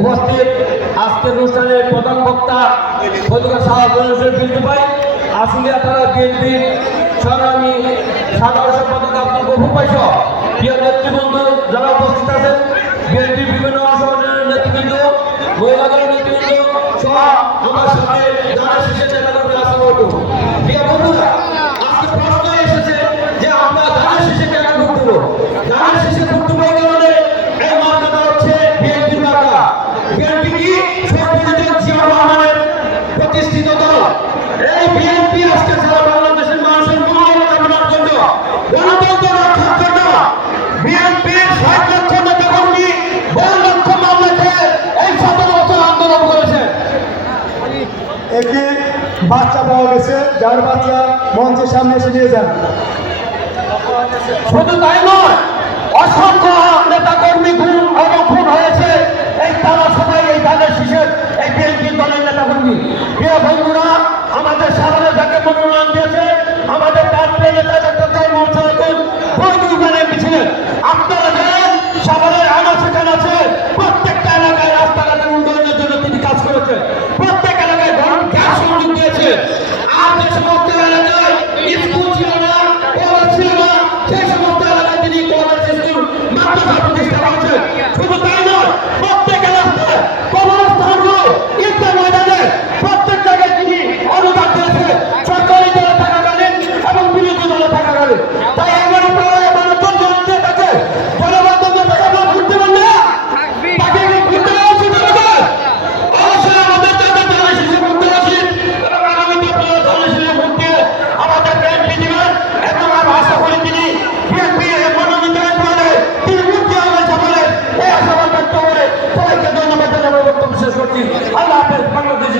উপস্থিত আজকের অনুষ্ঠানের প্রধান বক্তা ফজলুল সাহেব বৃদ্ধি পাই আসিয়া তারা বিএনপির সংগ্রামী সাধারণ সম্পাদক আব্দুল প্রিয় নেতৃবৃন্দ যারা উপস্থিত আছেন। বিএনপির বিভিন্ন নেতৃবৃন্দ মহিলাদের একটি বাচ্চা পাওয়া গেছে, যার বাচ্চা মঞ্চের সামনে এসে নিয়ে যান। শুধু তাই নয়, অসংখ্য নেতা কর্মী এবং খুন হয়েছে। এই তারা সবাই এই ধানের শিশের এই বিএনপি দলের নেতা কর্মী বন্ধুরা আর যে সমস্ত এলাকায় স্কুল ছিল না কলেজ ছিল না শুধু তাই নয় শেষ করছি। আল্লাহ হাফেজ বাংলাদেশ